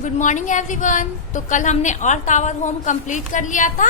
Good morning everyone. तो कल हमने अर्थ आवर होम कंप्लीट कर लिया था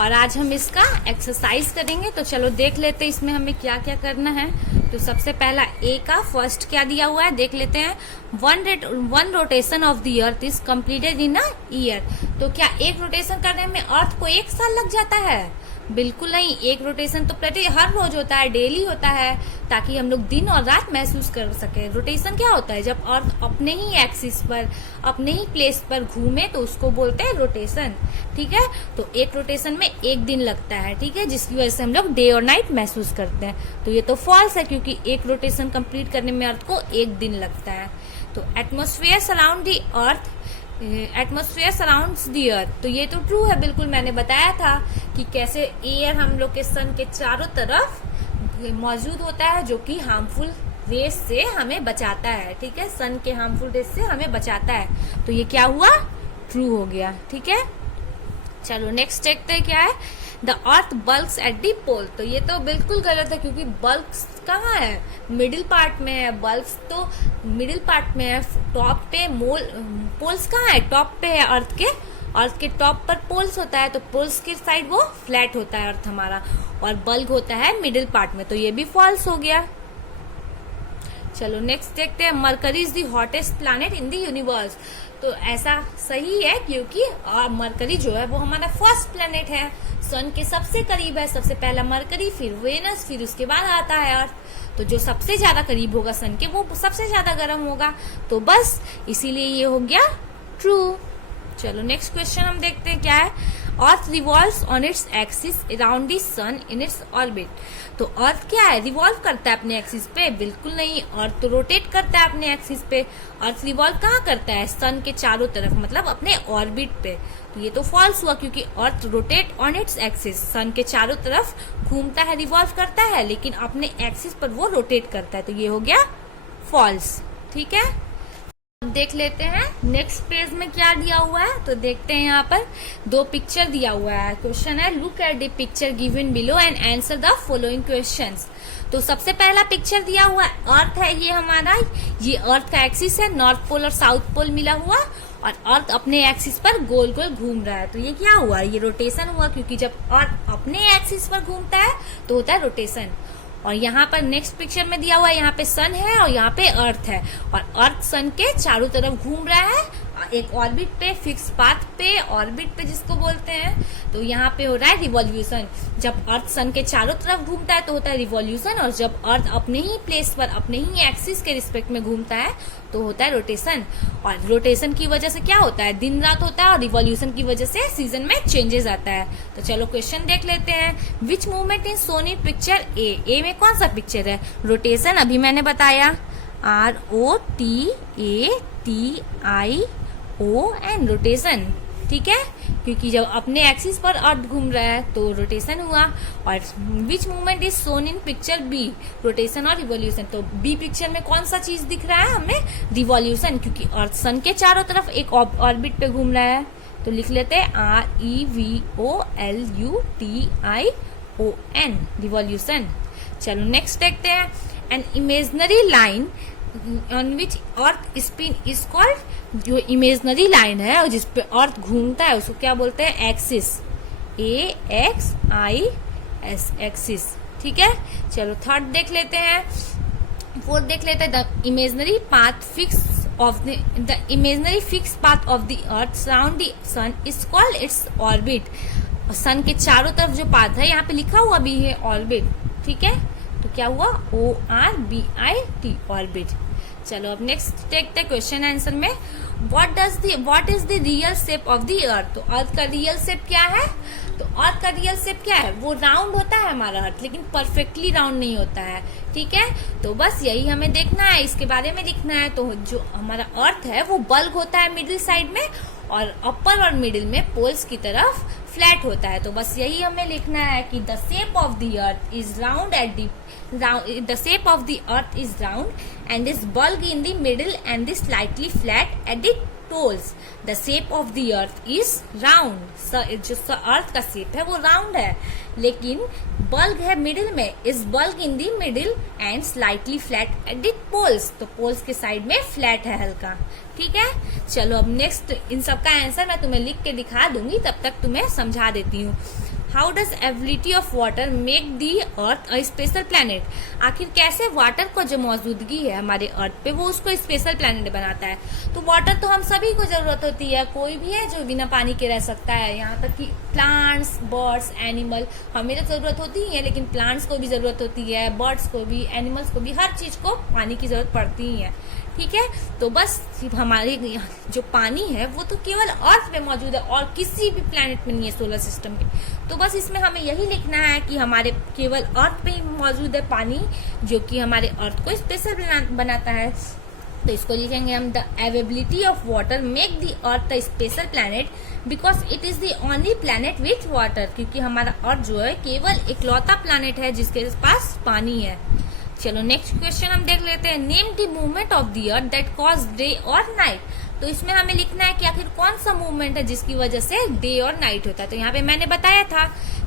और आज हम इसका एक्सरसाइज करेंगे। तो चलो देख लेते हैं इसमें हमें क्या क्या करना है। तो सबसे पहला ए का फर्स्ट क्या दिया हुआ है देख लेते हैं। One rotation of the earth is completed in a year. तो क्या एक रोटेशन करने में अर्थ को एक साल लग जाता है? बिल्कुल नहीं। एक रोटेशन तो प्रति हर रोज होता है, डेली होता है, ताकि हम लोग दिन और रात महसूस कर सके। रोटेशन क्या होता है? जब अर्थ अपने ही एक्सिस पर, अपने ही प्लेस पर घूमे तो उसको बोलते हैं रोटेशन। ठीक है, तो एक रोटेशन में एक दिन लगता है। ठीक है, जिसकी वजह से हम लोग डे और नाइट महसूस करते हैं। तो ये तो फॉल्स है, क्योंकि एक रोटेशन कंप्लीट करने में अर्थ को एक दिन लगता है। तो atmosphere surround the earth, atmosphere surrounds the earth. तो ये तो ट्रू है, बिल्कुल मैंने बताया था कि कैसे एयर हम लोग के सन के चारों तरफ मौजूद होता है, जो कि हार्मफुल रेस से हमें बचाता है। ठीक है, सन के हार्मफुल रेस से हमें बचाता है। तो ये क्या हुआ? ट्रू हो गया। ठीक है, चलो नेक्स्ट देखते हैं क्या है। The earth bulls at the पोल। तो ये तो बिल्कुल गलत है, क्योंकि बल्क्स कहाँ है? मिडिल पार्ट में है। बल्क्स तो मिडिल पार्ट में है, टॉप पे पोल्स कहाँ है? टॉप पे है अर्थ के। अर्थ के टॉप पर पोल्स होता है, तो पोल्स की साइड वो फ्लैट होता है अर्थ हमारा, और बल्ब होता है मिडिल पार्ट में। तो ये भी फॉल्स हो गया। चलो नेक्स्ट देखते हैं। Mercury is the hottest planet in the universe. तो ऐसा सही है, क्योंकि मरकरी जो है वो हमारा फर्स्ट प्लैनेट है, सन के सबसे करीब है। सबसे पहला मरकरी, फिर वेनस, फिर उसके बाद आता है अर्थ। तो जो सबसे ज्यादा करीब होगा सन के, वो सबसे ज्यादा गर्म होगा। तो बस इसीलिए ये हो गया ट्रू। चलो नेक्स्ट क्वेश्चन हम देखते हैं क्या है। Earth revolves on its axis around the sun in its orbit. तो अर्थ क्या है? रिवॉल्व करता है अपने एक्सिस पे? बिल्कुल नहीं। अर्थ तो रोटेट करता है अपने एक्सिस पे। अर्थ रिवॉल्व कहाँ करता है? सन के चारों तरफ, मतलब अपने ऑर्बिट पे। तो ये तो फॉल्स हुआ, क्योंकि earth rotate on its axis, sun के चारों तरफ घूमता है, रिवॉल्व करता है, लेकिन अपने एक्सिस पर वो रोटेट करता है। तो ये हो गया फॉल्स। ठीक है, देख लेते हैं नेक्स्ट पेज में क्या दिया हुआ है। तो देखते हैं, यहाँ पर दो पिक्चर दिया हुआ है। क्वेश्चन है look at the picture given below and answer the following questions. तो सबसे पहला पिक्चर दिया हुआ है, अर्थ है ये हमारा, ये अर्थ का एक्सिस है, नॉर्थ पोल और साउथ पोल मिला हुआ, और अर्थ अपने एक्सिस पर गोल गोल घूम रहा है। तो ये क्या हुआ? ये रोटेशन हुआ, क्योंकि जब अर्थ अपने एक्सिस पर घूमता है तो होता है रोटेशन। और यहाँ पर नेक्स्ट पिक्चर में दिया हुआ है, यहाँ पे सन है और यहाँ पे अर्थ है, और अर्थ सन के चारों तरफ घूम रहा है एक ऑर्बिट पे, फिक्स पाथ पे, ऑर्बिट पे जिसको बोलते हैं। तो यहाँ पे हो रहा है रिवॉल्यूशन। जब अर्थ सन के चारों तरफ घूमता है तो होता है रिवॉल्यूशन, और जब अर्थ अपने ही प्लेस पर, अपने ही एक्सिस के रिस्पेक्ट में घूमता है तो होता है रोटेशन। और रोटेशन की वजह से क्या होता है? दिन रात होता है, और रिवॉल्यूशन की वजह से सीजन में चेंजेस आता है। तो चलो क्वेश्चन देख लेते हैं। विच movement in Son in picture ए। ए में कौन सा पिक्चर है? रोटेशन। अभी मैंने बताया ROTATION, रोटेशन। ठीक है, क्योंकि जब अपने एक्सिस पर अर्थ घूम रहा है तो रोटेशन हुआ। और which movement is shown in picture B, rotation और रिवॉल्यूशन। तो बी पिक्चर में कौन सा चीज दिख रहा है हमें? रिवॉल्यूशन, क्योंकि अर्थ सन के चारों तरफ एक ऑर्बिट पे घूम रहा है। तो लिख लेते हैं REVOLUTION, रिवॉल्यूशन। चलो नेक्स्ट देखते हैं। An imaginary line on which earth spin is called. जो इमेजनरी लाइन है और जिसपे अर्थ घूमता है उसको क्या बोलते हैं? एक्सिस। AXIS, axis. ठीक है, चलो थर्ड देख लेते हैं। फोर्थ देख लेते हैं। The imaginary fix path of the earth surround the sun is called its orbit. Sun के चारों तरफ जो पाथ है, यहाँ पे लिखा हुआ भी है ऑर्बिट। ठीक है, तो क्या हुआ? ORBIT, orbit. चलो अब नेक्स्ट देखते हैं क्वेश्चन आंसर में। What is the real shape of the earth. तो अर्थ का रियल शेप क्या है? तो अर्थ का रियल शेप क्या है? वो राउंड होता है हमारा अर्थ, लेकिन परफेक्टली राउंड नहीं होता है। ठीक है, तो बस यही हमें देखना है, इसके बारे में लिखना है। तो जो हमारा अर्थ है वो बल्ब होता है मिडिल साइड में, और अपर और मिडिल में पोल्स की तरफ फ्लैट होता है। तो बस यही हमें लिखना है कि the shape of the earth is round the shape of the earth is round and is bulgy in the middle and is slightly flat at the poles. The shape of the earth is round. जो earth का shape है वो round है, लेकिन bulb है middle में, is bulb in the middle and slightly flat at the poles. तो poles के साइड में फ्लैट है हल्का, ठीक है। चलो अब नेक्स्ट इन सब का आंसर मैं तुम्हें लिख के दिखा दूंगी, तब तक तुम्हें समझा देती हूँ। How does ability of water make the earth a special planet. आखिर कैसे वाटर को जो मौजूदगी है हमारे अर्थ पे वो उसको स्पेशल प्लैनेट बनाता है। तो वाटर तो हम सभी को जरूरत होती है, कोई भी है जो बिना पानी के रह सकता है, यहाँ तक कि प्लांट्स, बर्ड्स, एनिमल, हमें तो जरूरत होती ही है, लेकिन प्लांट्स को भी जरूरत होती है, बर्ड्स को भी, एनिमल्स को भी, हर चीज को पानी की जरूरत पड़ती ही है, ठीक है। तो बस हमारे जो पानी है वो तो केवल अर्थ पे मौजूद है और किसी भी प्लैनेट में नहीं है सोलर सिस्टम में। तो बस इसमें हमें यही लिखना है कि हमारे केवल अर्थ पे ही मौजूद है पानी, जो कि हमारे अर्थ को स्पेशल बनाता है। तो इसको लिखेंगे हम, the availability of water make the earth a special planet because it is the only planet with water. क्योंकि हमारा अर्थ जो है केवल इकलौता प्लैनेट है जिसके पास पानी है। चलो नेक्स्ट क्वेश्चन हम देख लेते हैं। Name the movement of the earth that cause day और नाइट। तो इसमें हमें लिखना है कि आखिर कौन सा मूवमेंट है जिसकी वजह से डे और नाइट होता है। तो यहाँ पे मैंने बताया था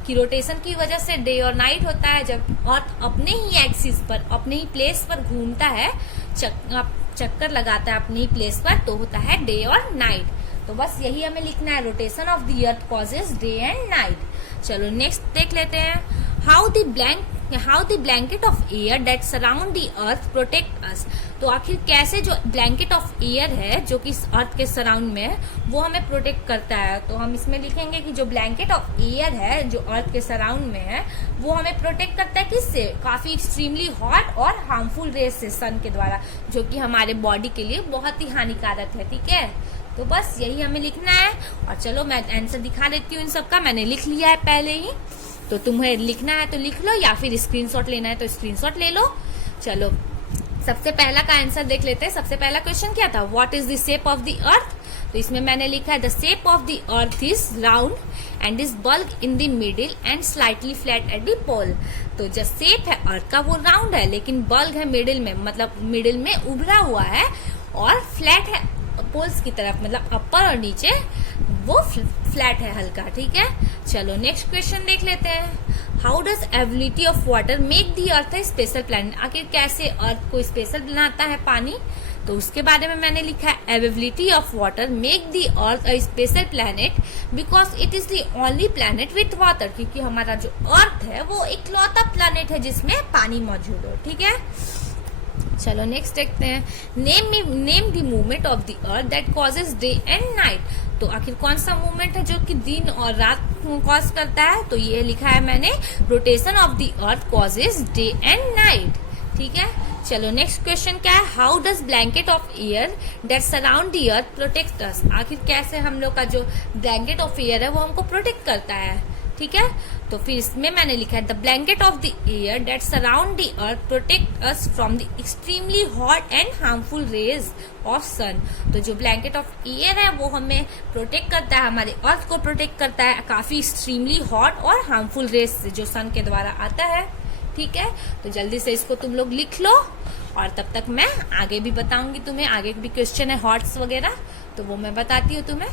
कि रोटेशन की वजह से डे और नाइट होता है। जब अर्थ अपने ही एक्सिस पर, अपने ही प्लेस पर घूमता है, चक्कर लगाता है अपने ही प्लेस पर, तो होता है डे और नाइट। तो बस यही हमें लिखना है, rotation of the earth causes day and night. चलो नेक्स्ट देख लेते हैं। How the blanket of air that surround the earth protect अस। तो आखिर कैसे जो ब्लैंकेट ऑफ एयर है जो कि अर्थ के सराउंड में है वो हमें प्रोटेक्ट करता है। तो हम इसमें लिखेंगे कि जो ब्लैंकेट ऑफ एयर है जो अर्थ के सराउंड में है वो हमें प्रोटेक्ट करता है किससे, काफी एक्सट्रीमली हॉट और हार्मफुल रेज से, सन के द्वारा, जो कि हमारे बॉडी के लिए बहुत ही हानिकारक है, ठीक है। तो बस यही हमें लिखना है। और चलो मैं आंसर दिखा देती हूँ इन सबका, मैंने लिख लिया है पहले ही। तो तुम्हें लिखना है तो लिख लो, या फिर स्क्रीनशॉट लेना है तो स्क्रीनशॉट ले लो। चलो सबसे पहला का आंसर देख लेते हैं। सबसे पहला क्वेश्चन क्या था, what is the shape of the earth. तो इसमें मैंने लिखा है, the shape of the earth is round and is bulb in the middle and slightly flat at the pole. तो जो शेप है अर्थ का वो राउंड है, लेकिन बल्ब है मिडिल में, मतलब मिडिल में उभरा हुआ है, और फ्लैट है पोल्स की तरफ, मतलब अपर और नीचे वो फ्लैट है हल्का, ठीक है। चलो नेक्स्ट क्वेश्चन देख लेते हैं। How does ability of water make the earth A special planet. आखिर कैसे अर्थ को स्पेशल बनाता है पानी, तो उसके बारे में मैंने लिखा है, ability of water make the earth a special planet because it is the only planet with water. क्योंकि हमारा जो अर्थ है वो इकलौता प्लैनेट है जिसमें पानी मौजूद हो, ठीक है। चलो नेक्स्ट देखते हैं। Name the movement of the earth that causes day and night. तो आखिर कौन सा मूवमेंट है जो कि दिन और रात कॉज करता है, तो ये लिखा है मैंने, rotation of the earth causes day and night, ठीक है। चलो नेक्स्ट क्वेश्चन क्या है, how does blanket of air that surround the earth protect अस। आखिर कैसे हम लोग का जो ब्लैंकेट ऑफ एयर है वो हमको प्रोटेक्ट करता है, ठीक है। तो फिर इसमें मैंने लिखा है, the blanket of the air that surround the earth protect us from the extremely hot and harmful rays of sun. तो जो ब्लैंकेट ऑफ एयर है वो हमें प्रोटेक्ट करता है, हमारे अर्थ को प्रोटेक्ट करता है काफी एक्सट्रीमली हॉट और हार्मफुल रेज से जो सन के द्वारा आता है, ठीक है। तो जल्दी से इसको तुम लोग लिख लो, और तब तक मैं आगे भी बताऊंगी तुम्हें, आगे भी क्वेश्चन है हॉट्स वगैरह, तो वो मैं बताती हूँ तुम्हें।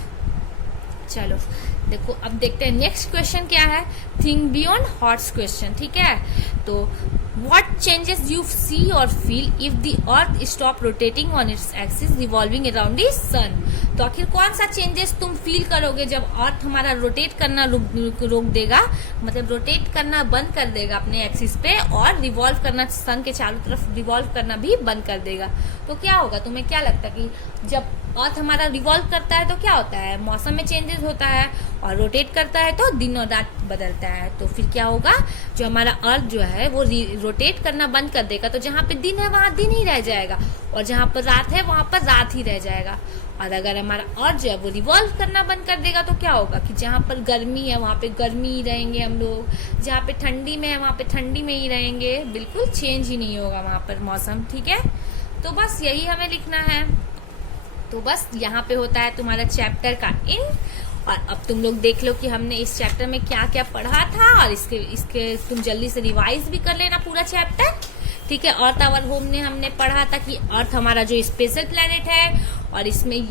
चलो देखो अब देखते हैं नेक्स्ट क्वेश्चन क्या है, थिंक बियॉन्ड हॉट्स क्वेश्चन, ठीक है। तो व्हाट चेंजेस यू सी और feel if the earth stop rotating on its axis revolving around the sun. तो आखिर कौन सा चेंजेस तुम फील करोगे जब अर्थ हमारा रोटेट करना रोक देगा, मतलब रोटेट करना बंद कर देगा अपने एक्सिस पे, और रिवॉल्व करना, सन के चारों तरफ रिवॉल्व करना भी बंद कर देगा। तो क्या होगा, तुम्हें क्या लगता है कि जब अर्थ हमारा रिवॉल्व करता है तो क्या होता है, मौसम में चेंजेस होता है, और रोटेट करता है तो दिन और रात बदलता है। तो फिर क्या होगा, जो हमारा अर्थ जो है वो रोटेट करना बंद कर देगा, तो जहाँ पे दिन है वहां दिन ही रह जाएगा, और जहाँ पर रात है वहां पर रात ही रह जाएगा। और अगर हमारा अर्थ जो है वो रिवॉल्व करना बंद कर देगा तो क्या होगा कि जहाँ पर गर्मी है वहां पे गर्मी ही रहेंगे हम लोग, जहाँ पे ठंडी में है वहां पे ठंडी में ही रहेंगे, बिल्कुल चेंज ही नहीं होगा वहां पर मौसम, ठीक है। तो बस यही हमें लिखना है। तो बस यहाँ पे होता है तुम्हारा चैप्टर का एंड। और अब तुम लोग देख लो कि हमने इस चैप्टर में क्या क्या पढ़ा था, और इसके तुम जल्दी से रिवाइज भी कर लेना पूरा चैप्टर, ठीक है। अर्थ आवर होम ने हमने पढ़ा था कि अर्थ हमारा जो स्पेशल प्लेनेट है, और इसमें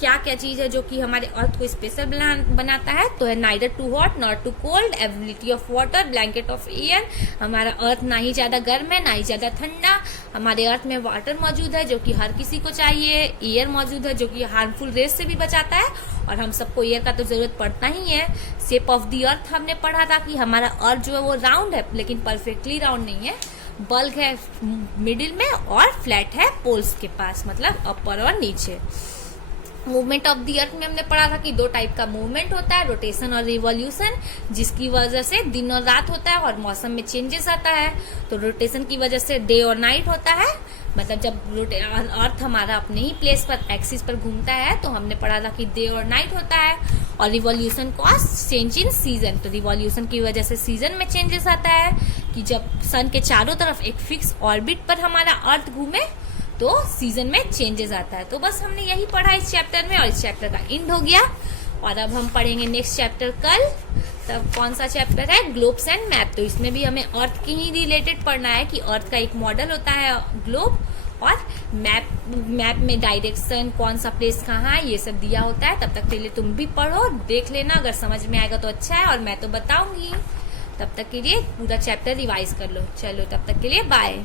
क्या क्या चीज है जो कि हमारे अर्थ को स्पेशल बनाता है, तो है neither too hot not too cold, ability of water, blanket of air. हमारा अर्थ ना ही ज्यादा गर्म है ना ही ज्यादा ठंडा। हमारे अर्थ में वाटर मौजूद है जो कि हर किसी को चाहिए, एयर मौजूद है जो कि हार्मफुल रेस से भी बचाता है, और हम सबको एयर का तो जरूरत पड़ता ही है। शेप ऑफ द अर्थ हमने पढ़ा था कि हमारा अर्थ जो है वो राउंड है, लेकिन परफेक्टली राउंड नहीं है। बल्क है मिडिल में और फ्लैट है पोल्स के पास, मतलब अपर और नीचे। मूवमेंट ऑफ द अर्थ में हमने पढ़ा था कि 2 टाइप का मूवमेंट होता है, रोटेशन और रिवॉल्यूशन, जिसकी वजह से दिन और रात होता है और मौसम में चेंजेस आता है। तो रोटेशन की वजह से डे और नाइट होता है, मतलब जब अर्थ हमारा अपने ही प्लेस पर एक्सिस पर घूमता है तो हमने पढ़ा था कि डे और नाइट होता है। और revolution cause change in season, तो रिवॉल्यूशन की वजह से सीजन में चेंजेस आता है कि जब सन के चारों तरफ एक फिक्स ऑर्बिट पर हमारा अर्थ घूमे तो सीजन में चेंजेस आता है। तो बस हमने यही पढ़ा इस चैप्टर में, और इस चैप्टर का एंड हो गया। और अब हम पढ़ेंगे नेक्स्ट चैप्टर कल। तब कौन सा चैप्टर है? Globes and map. तो इसमें भी हमें अर्थ की ही रिलेटेड पढ़ना है कि अर्थ का एक मॉडल होता है ग्लोब, और मैप में डायरेक्शन, कौन सा प्लेस कहाँ है, ये सब दिया होता है। तब तक के लिए तुम भी पढ़ो, देख लेना, अगर समझ में आएगा तो अच्छा है, और मैं तो बताऊंगी। तब तक के लिए पूरा चैप्टर रिवाइज कर लो। चलो तब तक के लिए बाय।